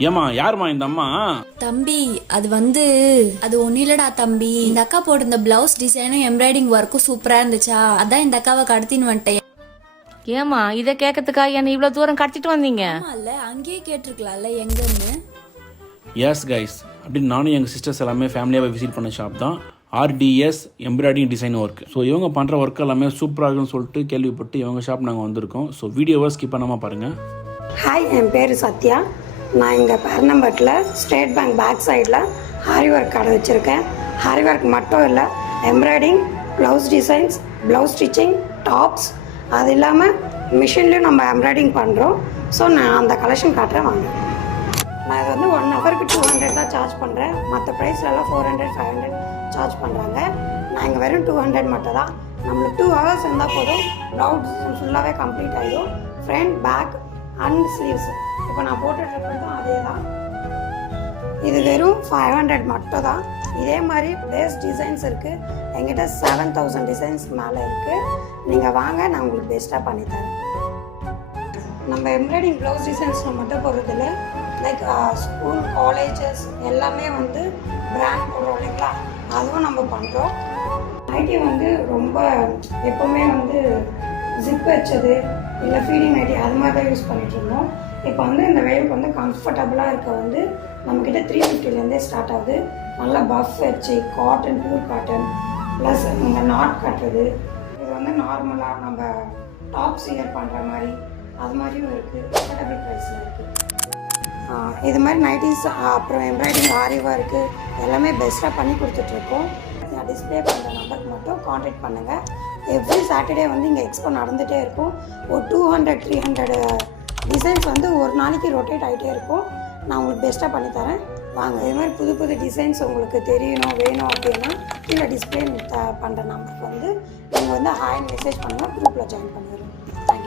ஏமா யாருமா இந்த அம்மா? தம்பி அது ஒன்னும் இல்லடா தம்பி. இந்த அக்கா போட்டு இந்த பிளவுஸ் டிசைனும் எம்ப்ராய்டிங் ஒர்க்கும் சூப்பரா இருந்துச்சா, அதான் இந்த அக்காவை கடத்தின்னு வந்துட்டேன். ஏமா இதை கேட்கறதுக்கா என்ன இவ்வளவு தூரம் கடத்திட்டு வந்தீங்க? இல்ல அங்கேயே கேட்டிருக்கலாம்ல எங்கன்னு. எஸ் கைஸ், அப்படின்னு நானும் எங்கள் சிஸ்டர்ஸ் எல்லாமே ஃபேமிலியாக விசிட் பண்ண ஷாப் தான் arts embroidering design work. So இவங்க பண்ணுற ஒர்க் எல்லாமே சூப்பராக இருக்குன்னு சொல்லிட்டு கேள்விப்பட்டு இவங்க ஷாப் நாங்கள் வந்திருக்கோம். ஸோ வீடியோவை ஸ்கிப் பண்ணாமல் பாருங்கள். ஹாய், என் பேர் சத்யா. நான் இங்கே பெர்னம்பட்டில் ஸ்டேட் பேங்க் பேக் சைடில் ஹாரி ஒர்க் கடை வச்சுருக்கேன். ஹாரி ஒர்க் மட்டும் இல்லை, embroidering, blouse designs, blouse stitching, tops, அது இல்லாமல் மிஷின்லேயும் நம்ம எம்ப்ராய்டிங் பண்ணுறோம். ஸோ நான் அந்த கலெக்ஷன் காட்டுறேன் வாங்க. நான் இது 1 ஹவருக்கு 200 தான் சார்ஜ் பண்ணுறேன். மற்ற ப்ரைஸ்லலாம் 400 500 சார்ஜ் பண்ணுறாங்க. நான் இங்கே வெறும் 200 மட்டும் தான். நம்மளுக்கு 2 ஹவர்ஸ் இருந்தால் போதும், ப்ளவுஸ் ஃபுல்லாகவே கம்ப்ளீட் ஆகிடும். ஃப்ரண்ட், பேக் அண்ட் ஸ்லீவ்ஸ் இப்போ நான் போட்டுட்ருக்கிறதும் அதே தான். இது வெறும் 500 மட்டும் தான். இதே மாதிரி பேஸ் டிசைன்ஸ் இருக்குது. எங்கிட்ட 7000 டிசைன்ஸ் மேலே இருக்குது. நீங்கள் வாங்க, நான் உங்களுக்கு பெஸ்ட்டாக பண்ணித்தரேன். நம்ம எம்ப்ராய்டிங் ப்ளவுஸ் டிசைன்ஸில் மட்டும் போடுறதில்ல, லைக் ஸ்கூல், காலேஜஸ் எல்லாமே பிராண்ட் போடுறோம் இல்லைங்களா, அதுவும் நம்ம பண்ணுறோம். நைட்டி ரொம்ப எப்போவுமே ஜிப் வச்சது இல்லை ஃபீடிங் நைட்டி அது மாதிரி தான் யூஸ் பண்ணிகிட்டு இருந்தோம். இப்போ இந்த வெயிலுக்கு கம்ஃபர்டபுளாக இருக்க நம்மக்கிட்ட 350லேருந்தே ஸ்டார்ட் ஆகுது. நல்லா பஃப் வச்சு காட்டன், பியூர் காட்டன், ப்ளஸ் நீங்கள் நாட் கட்டுறது. இது நார்மலாக நம்ம டாப் சியர் பண்ணுற மாதிரி அது மாதிரியும் இருக்குது. அஃபோர்டபுள் ப்ரைஸில் இருக்குது. இது மாதிரி நைட்டிஸ், அப்புறம் எம்ப்ராய்டிங், ஆரி ஒர்க்கு எல்லாமே பெஸ்ட்டாக பண்ணி கொடுத்துட்ருக்கோம். டிஸ்பிளே பண்ணுற நம்பருக்கு மட்டும் காண்டாக்ட் பண்ணுங்கள். எவ்ரி சாட்டர்டே இங்கே எக்ஸ்போ நடந்துகிட்டே இருக்கும். ஒரு 200-300 டிசைன்ஸ் ஒரு நாளைக்கு ரொட்டேட் ஆகிட்டே இருக்கும். நான் உங்களுக்கு பெஸ்ட்டாக பண்ணித்தரேன் வாங்க. இது மாதிரி புது புது டிசைன்ஸ் உங்களுக்கு தெரியணும், வேணும் அப்படின்னா கீழே டிஸ்பிளே பண்ணுற நம்பருக்கு நீங்கள் ஹாய்னு மெசேஜ் பண்ணுங்கள். குரூப்பில் ஜாயின் பண்ணிடுறோம். தேங்க்யூ.